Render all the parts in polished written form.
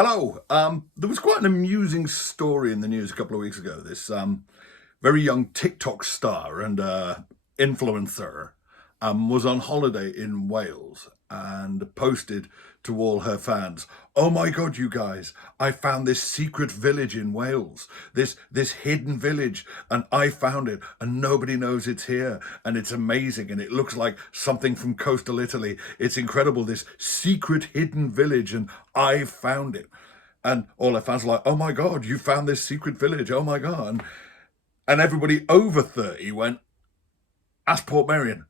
Hello. There was quite an amusing story in the news a couple of weeks ago. This very young TikTok star and influencer was on holiday in Wales and posted to all her fans, "Oh my God, you guys! I found this secret village in Wales. This hidden village, and I found it, and nobody knows it's here, and it's amazing, and it looks like something from coastal Italy. It's incredible. This secret hidden village, and I found it." And all her fans were like, "Oh my God, you found this secret village! Oh my God!" And everybody over 30 went, "That's Portmeirion.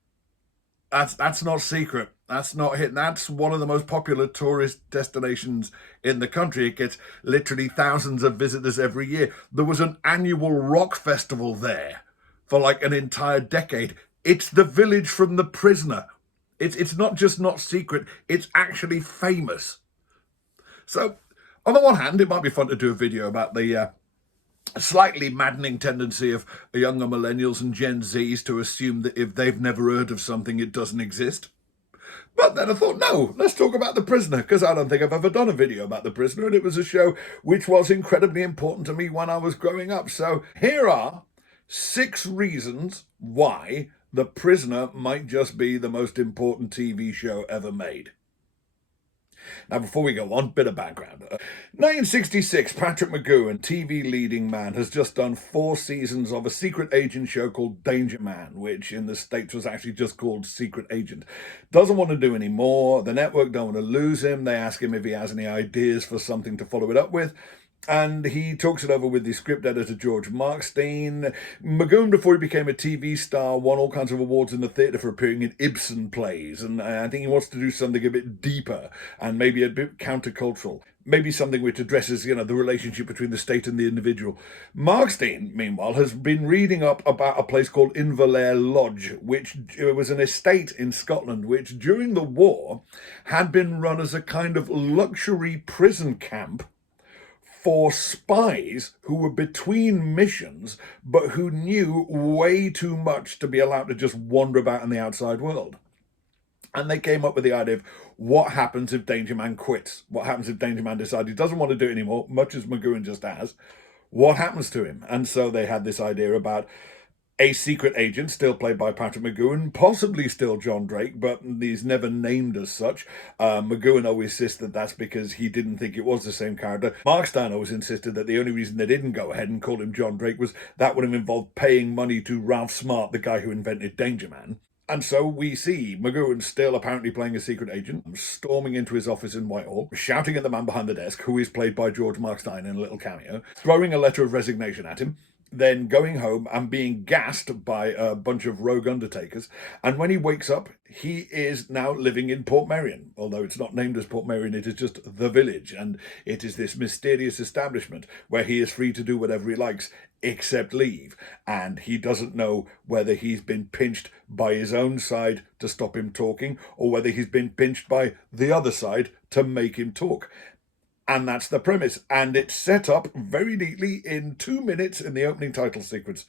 That's not secret. That's not hidden. That's one of the most popular tourist destinations in the country. It gets literally thousands of visitors every year. There was an annual rock festival there for like an entire decade. It's the village from The Prisoner. It's not just not secret, it's actually famous." So, on the one hand, it might be fun to do a video about the slightly maddening tendency of younger millennials and Gen Zs to assume that if they've never heard of something, it doesn't exist. But then I thought, no, let's talk about The Prisoner, because I don't think I've ever done a video about The Prisoner, and it was a show which was incredibly important to me when I was growing up. So here are 6 reasons why The Prisoner might just be the most important TV show ever made. Now, before we go on, bit of background. 1966, Patrick McGoohan, TV leading man, has just done 4 seasons of a secret agent show called Danger Man, which in the States was actually just called Secret Agent. Doesn't want to do any more. The network don't want to lose him. They ask him if he has any ideas for something to follow it up with. And he talks it over with the script editor, George Markstein. McGoohan, before he became a TV star, won all kinds of awards in the theatre for appearing in Ibsen plays. And I think he wants to do something a bit deeper and maybe a bit countercultural. Maybe something which addresses, the relationship between the state and the individual. Markstein, meanwhile, has been reading up about a place called Inverlair Lodge, which was an estate in Scotland, which during the war had been run as a kind of luxury prison camp for spies who were between missions, but who knew way too much to be allowed to just wander about in the outside world. And they came up with the idea of what happens if Danger Man quits? What happens if Danger Man decides he doesn't want to do it anymore, much as McGoohan just has? What happens to him? And so they had this idea about a secret agent, still played by Patrick McGoohan, possibly still John Drake, but he's never named as such. McGoohan always insists that that's because he didn't think it was the same character. Markstein always insisted that the only reason they didn't go ahead and call him John Drake was that would have involved paying money to Ralph Smart, the guy who invented Danger Man. And so we see McGoohan still apparently playing a secret agent, storming into his office in Whitehall, shouting at the man behind the desk, who is played by George Markstein in a little cameo, throwing a letter of resignation at him, then going home and being gassed by a bunch of rogue undertakers. And when he wakes up, he is now living in Portmeirion. Although it's not named as Portmeirion, it is just the village. And it is this mysterious establishment where he is free to do whatever he likes, except leave. And he doesn't know whether he's been pinched by his own side to stop him talking, or whether he's been pinched by the other side to make him talk. And that's the premise. And it's set up very neatly in 2 minutes in the opening title sequence.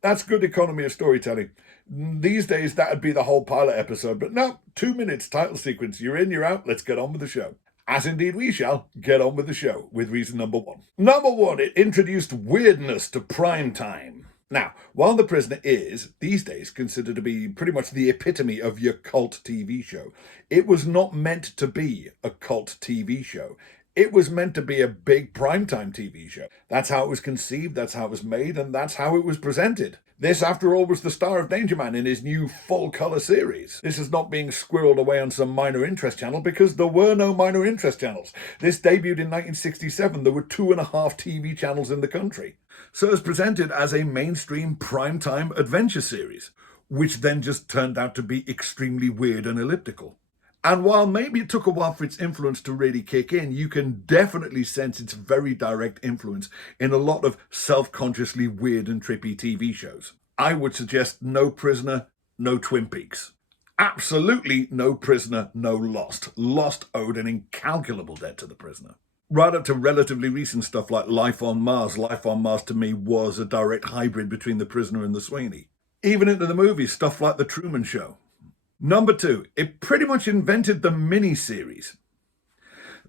That's good economy of storytelling. These days, that would be the whole pilot episode. But no, 2 minutes title sequence. You're in, you're out. Let's get on with the show. As indeed we shall get on with the show with reason number 1. Number 1, it introduced weirdness to prime time. Now, while The Prisoner is, these days, considered to be pretty much the epitome of your cult TV show, it was not meant to be a cult TV show. It was meant to be a big primetime TV show. That's how it was conceived, that's how it was made, and that's how it was presented. This, after all, was the star of Danger Man in his new full-colour series. This is not being squirreled away on some minor interest channel, because there were no minor interest channels. This debuted in 1967. There were 2.5 TV channels in the country. So it was presented as a mainstream primetime adventure series, which then just turned out to be extremely weird and elliptical. And while maybe it took a while for its influence to really kick in, you can definitely sense its very direct influence in a lot of self-consciously weird and trippy TV shows. I would suggest no Prisoner, no Twin Peaks. Absolutely no Prisoner, no Lost. Lost owed an incalculable debt to The Prisoner. Right up to relatively recent stuff like Life on Mars. Life on Mars to me was a direct hybrid between The Prisoner and The Sweeney. Even into the movies, stuff like The Truman Show. Number 2, it pretty much invented the miniseries.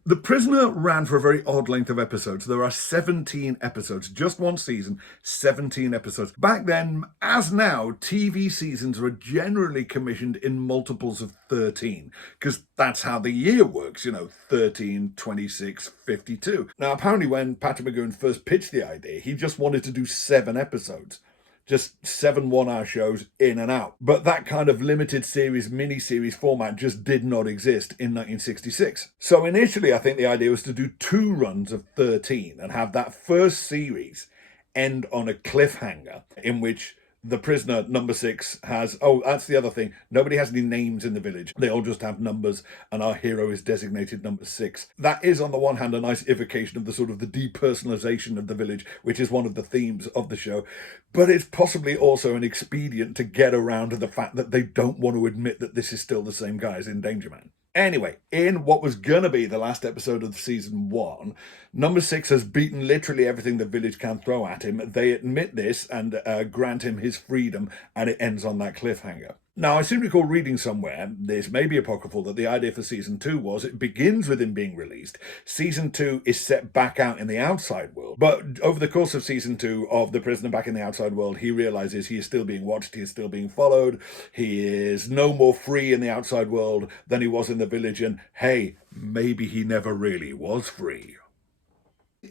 The Prisoner ran for a very odd length of episodes. There are 17 episodes, just one season, 17 episodes. Back then, as now, TV seasons were generally commissioned in multiples of 13, because that's how the year works, 13, 26, 52. Now, apparently when Patrick McGoohan first pitched the idea, he just wanted to do 7 episodes. Just 7 one-hour shows in and out. But that kind of limited series, mini-series format just did not exist in 1966. So initially, I think the idea was to do 2 runs of 13 and have that first series end on a cliffhanger in which the prisoner, number 6, has... Oh, that's the other thing. Nobody has any names in the village. They all just have numbers, and our hero is designated number 6. That is, on the one hand, a nice evocation of the sort of the depersonalization of the village, which is one of the themes of the show. But it's possibly also an expedient to get around to the fact that they don't want to admit that this is still the same guy as in Danger Man. Anyway, in what was going to be the last episode of season 1, number 6 has beaten literally everything the village can throw at him. They admit this and grant him his freedom, and it ends on that cliffhanger. Now, I seem to recall reading somewhere, this may be apocryphal, that the idea for season 2 was it begins with him being released. Season 2 is set back out in the outside world. But over the course of season 2 of The Prisoner Back in the Outside World, he realizes he is still being watched, he is still being followed, he is no more free in the outside world than he was in the village, and hey, maybe he never really was free.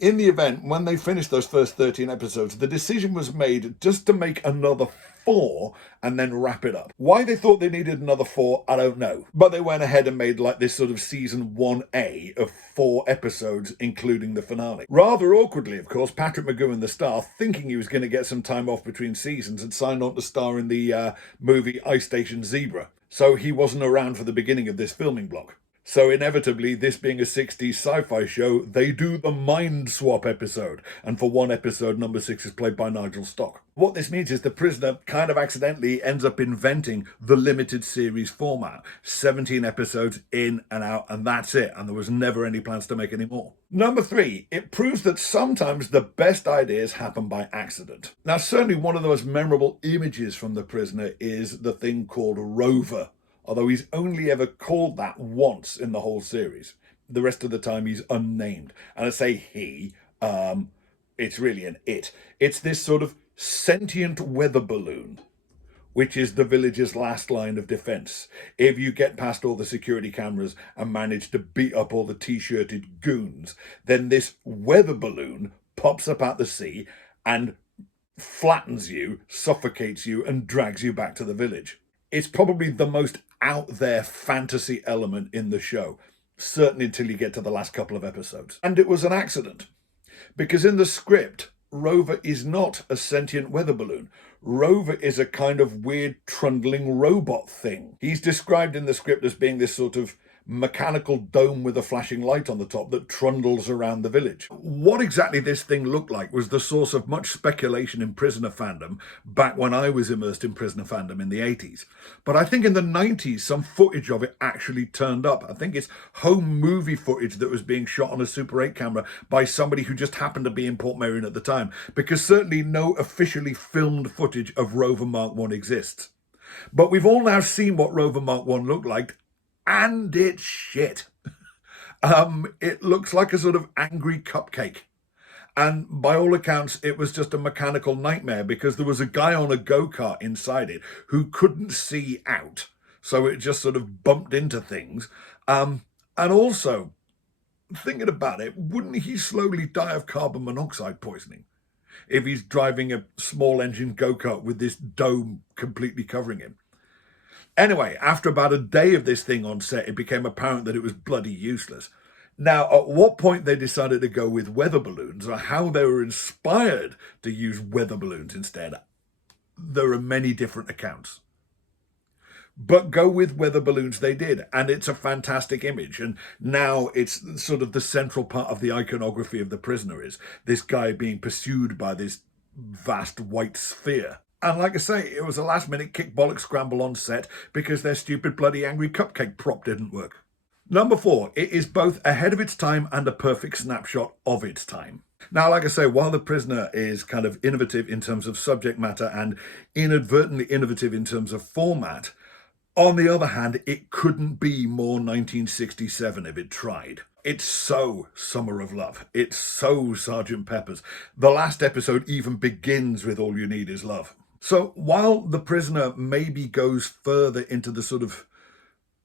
In the event, when they finished those first 13 episodes, the decision was made just to make another 4 and then wrap it up. Why they thought they needed another 4, I don't know. But they went ahead and made like this sort of season 1A of 4 episodes, including the finale. Rather awkwardly, of course, Patrick McGoohan, the star, thinking he was going to get some time off between seasons, had signed on to star in the movie Ice Station Zebra. So he wasn't around for the beginning of this filming block. So inevitably, this being a 60s sci-fi show, they do the mind swap episode. And for one episode, number 6 is played by Nigel Stock. What this means is the prisoner kind of accidentally ends up inventing the limited series format. 17 episodes in and out, and that's it. And there was never any plans to make any more. Number 3, it proves that sometimes the best ideas happen by accident. Now, certainly one of the most memorable images from the prisoner is the thing called Rover. Although he's only ever called that once in the whole series. The rest of the time he's unnamed. And I say he, it's really an it. It's this sort of sentient weather balloon, which is the village's last line of defense. If you get past all the security cameras and manage to beat up all the t-shirted goons, then this weather balloon pops up out the sea and flattens you, suffocates you, and drags you back to the village. It's probably the most out there fantasy element in the show, certainly until you get to the last couple of episodes. And it was an accident, because in the script, Rover is not a sentient weather balloon. Rover is a kind of weird trundling robot thing. He's described in the script as being this sort of mechanical dome with a flashing light on the top that trundles around the village. What exactly this thing looked like was the source of much speculation in Prisoner fandom back when I was immersed in Prisoner fandom in the 80s. But I think in the 90s, some footage of it actually turned up. I think it's home movie footage that was being shot on a Super 8 camera by somebody who just happened to be in Portmeirion at the time, because certainly no officially filmed footage of Rover Mark 1 exists. But we've all now seen what Rover Mark 1 looked like, and it's shit. It looks like a sort of angry cupcake. And by all accounts, it was just a mechanical nightmare because there was a guy on a go-kart inside it who couldn't see out. So it just sort of bumped into things. And also, thinking about it, wouldn't he slowly die of carbon monoxide poisoning if he's driving a small engine go-kart with this dome completely covering him? Anyway, after about a day of this thing on set, it became apparent that it was bloody useless. Now, at what point they decided to go with weather balloons, or how they were inspired to use weather balloons instead, there are many different accounts. But go with weather balloons they did, and it's a fantastic image. And now it's sort of the central part of the iconography of the prisoner, is this guy being pursued by this vast white sphere. And like I say, it was a last-minute kick-bollock scramble on set because their stupid bloody angry cupcake prop didn't work. Number 4, it is both ahead of its time and a perfect snapshot of its time. Now, like I say, while The Prisoner is kind of innovative in terms of subject matter and inadvertently innovative in terms of format, on the other hand, it couldn't be more 1967 if it tried. It's so Summer of Love. It's so Sergeant Pepper's. The last episode even begins with All You Need Is Love. So while The Prisoner maybe goes further into the sort of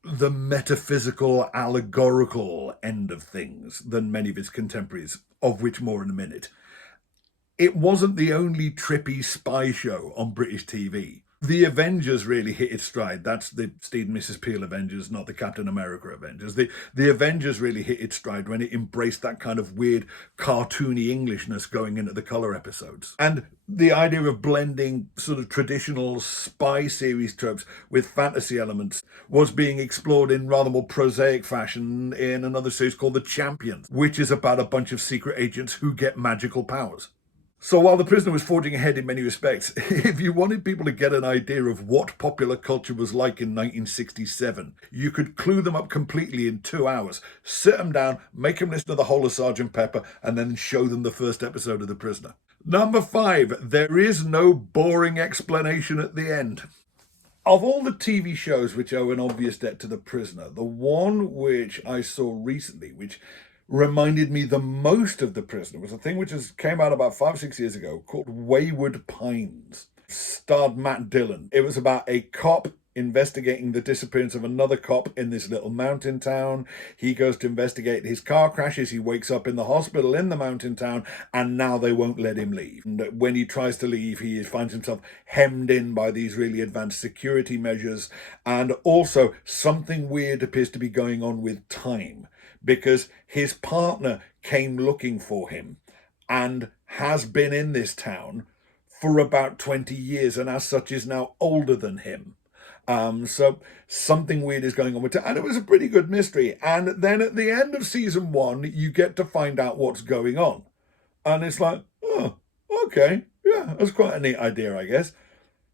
the metaphysical, allegorical end of things than many of its contemporaries, of which more in a minute, it wasn't the only trippy spy show on British TV. The Avengers really hit its stride. That's the Steve and Mrs. Peel Avengers, not the Captain America Avengers. The Avengers really hit its stride when it embraced that kind of weird cartoony Englishness going into the colour episodes. And the idea of blending sort of traditional spy series tropes with fantasy elements was being explored in rather more prosaic fashion in another series called The Champions, which is about a bunch of secret agents who get magical powers. So while The Prisoner was forging ahead in many respects, if you wanted people to get an idea of what popular culture was like in 1967, you could clue them up completely in 2 hours, sit them down, make them listen to the whole of Sergeant Pepper, and then show them the first episode of The Prisoner. Number 5, there is no boring explanation at the end. Of all the TV shows which owe an obvious debt to The Prisoner, the one which I saw recently, which reminded me the most of The Prisoner, was a thing which came out about 5 or 6 years ago called Wayward Pines. Starred Matt Dillon. It was about a cop investigating the disappearance of another cop in this little mountain town. He goes to investigate his car crashes. He wakes up in the hospital in the mountain town, and now they won't let him leave. And when he tries to leave, he finds himself hemmed in by these really advanced security measures. And also, something weird appears to be going on with time, because his partner came looking for him and has been in this town for about 20 years and as such is now older than him. So something weird is going on with it. And it was a pretty good mystery. And then at the end of season 1, you get to find out what's going on. And it's like, oh, okay. Yeah, that's quite a neat idea, I guess.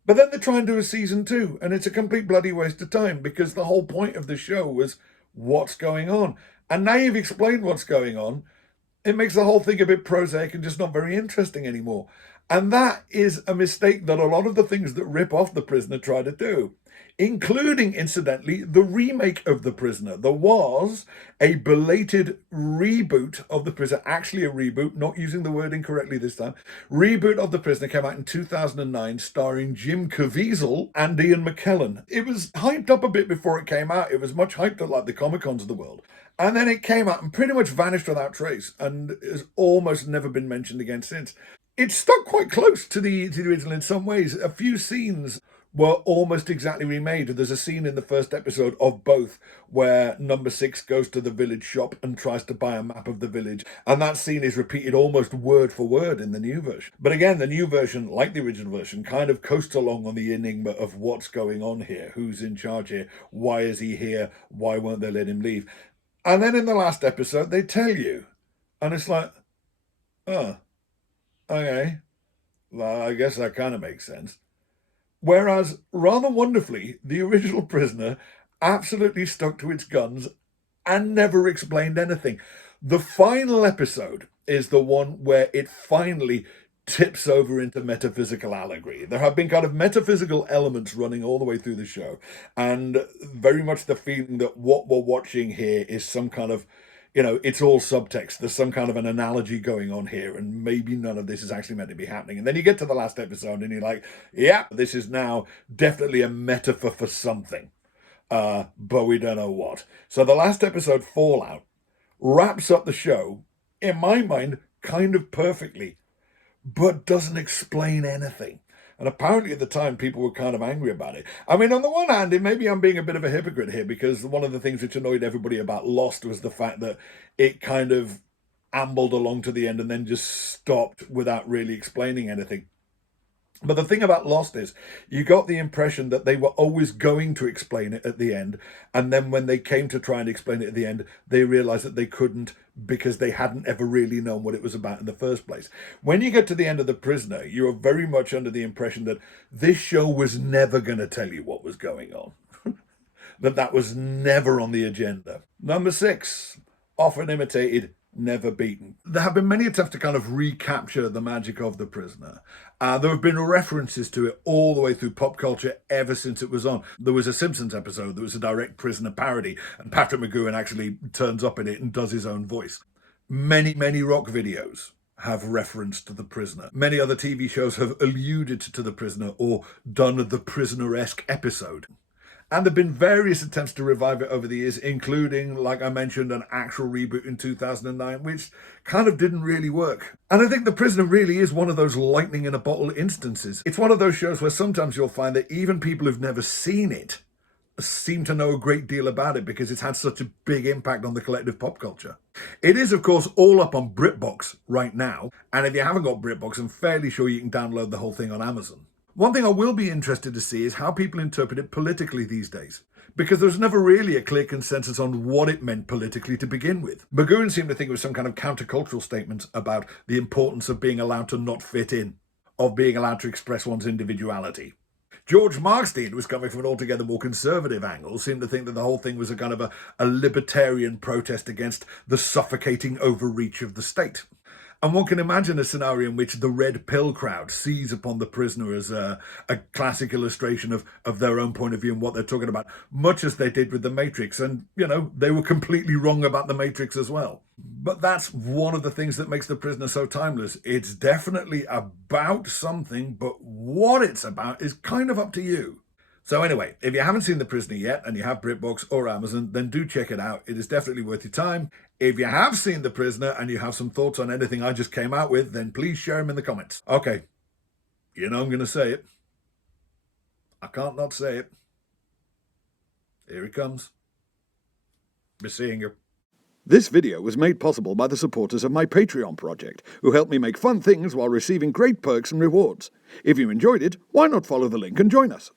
But then they try and do a season 2, and it's a complete bloody waste of time because the whole point of the show was what's going on. And now you've explained what's going on, it makes the whole thing a bit prosaic and just not very interesting anymore. And that is a mistake that a lot of the things that rip off The Prisoner try to do, including, incidentally, the remake of The Prisoner. There was a belated reboot of The Prisoner, actually a reboot, not using the word incorrectly this time. Reboot of The Prisoner came out in 2009, starring Jim Caviezel and Ian McKellen. It was hyped up a bit before it came out. It was much hyped up like the Comic-Cons of the world. And then it came out and pretty much vanished without trace and has almost never been mentioned again since. It stuck quite close to the original in some ways. A few scenes were almost exactly remade. There's a scene in the first episode of both where number 6 goes to the village shop and tries to buy a map of the village. And that scene is repeated almost word for word in the new version. But again, the new version, like the original version, kind of coasts along on the enigma of what's going on here. Who's in charge here? Why is he here? Why won't they let him leave? And then in the last episode, they tell you. And it's like, oh, okay. Well, I guess that kind of makes sense. Whereas, rather wonderfully, the original Prisoner absolutely stuck to its guns and never explained anything. The final episode is the one where it finally tips over into metaphysical allegory. There have been kind of metaphysical elements running all the way through the show, and very much the feeling that what we're watching here is some kind of, it's all subtext. There's some kind of an analogy going on here, and maybe none of this is actually meant to be happening. And then you get to the last episode, and you're like, yeah, this is now definitely a metaphor for something, but we don't know what. So the last episode, Fallout, wraps up the show, in my mind, kind of perfectly, but doesn't explain anything. And apparently at the time, people were kind of angry about it. I mean, on the one hand, maybe I'm being a bit of a hypocrite here, because one of the things which annoyed everybody about Lost was the fact that it kind of ambled along to the end and then just stopped without really explaining anything. But the thing about Lost is, you got the impression that they were always going to explain it at the end, and then when they came to try and explain it at the end, they realized that they couldn't because they hadn't ever really known what it was about in the first place. When you get to the end of The Prisoner, you are very much under the impression that this show was never going to tell you what was going on. That was never on the agenda. Number 6, often imitated, never beaten. There have been many attempts to kind of recapture the magic of The Prisoner. There have been references to it all the way through pop culture ever since it was on. There was a Simpsons episode that was a direct Prisoner parody, and Patrick McGoohan actually turns up in it and does his own voice. Many, many rock videos have referenced The Prisoner. Many other TV shows have alluded to The Prisoner or done the Prisoner-esque episode. And there have been various attempts to revive it over the years, including, like I mentioned, an actual reboot in 2009, which kind of didn't really work. And I think The Prisoner really is one of those lightning in a bottle instances. It's one of those shows where sometimes you'll find that even people who've never seen it seem to know a great deal about it because it's had such a big impact on the collective pop culture. It is, of course, all up on BritBox right now. And if you haven't got BritBox, I'm fairly sure you can download the whole thing on Amazon. One thing I will be interested to see is how people interpret it politically these days, because there was never really a clear consensus on what it meant politically to begin with. McGoohan seemed to think it was some kind of countercultural statement about the importance of being allowed to not fit in, of being allowed to express one's individuality. George Markstein was coming from an altogether more conservative angle, seemed to think that the whole thing was a kind of a libertarian protest against the suffocating overreach of the state. And one can imagine a scenario in which the red pill crowd sees upon The Prisoner as a classic illustration of their own point of view and what they're talking about, much as they did with The Matrix. And, you know, they were completely wrong about The Matrix as well. But that's one of the things that makes The Prisoner so timeless. It's definitely about something, but what it's about is kind of up to you. So anyway, if you haven't seen The Prisoner yet and you have BritBox or Amazon, then do check it out. It is definitely worth your time. If you have seen The Prisoner and you have some thoughts on anything I just came out with, then please share them in the comments. Okay, you know I'm going to say it. I can't not say it. Here it comes. Be seeing you. This video was made possible by the supporters of my Patreon project, who help me make fun things while receiving great perks and rewards. If you enjoyed it, why not follow the link and join us?